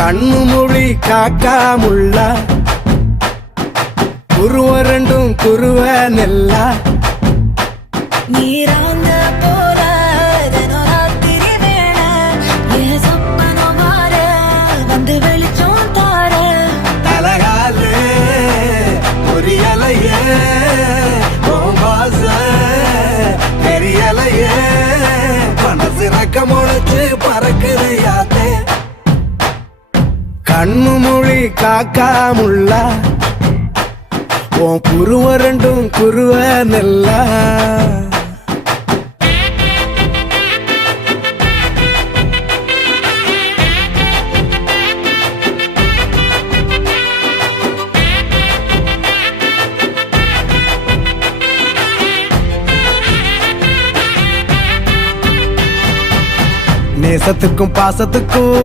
கண்ணு மொழி காக்காமுள்ள குருவ ரெண்டும் குருவ நெல்லா நீராங்க போல ராத்திரி வேண என் சொப்பனம் மாற வந்து வெளிச்சம் தார தலகாலே பொரியலையே வாச பெரியலையே மனசு ரக்க முளைச்சு பறக்குது யாத்தே கண்ணு மொழி காக்காமுள்ள உன் குருவ ரெண்டும் குருவ நெல்லா நேசத்துக்கும் பாசத்துக்கும்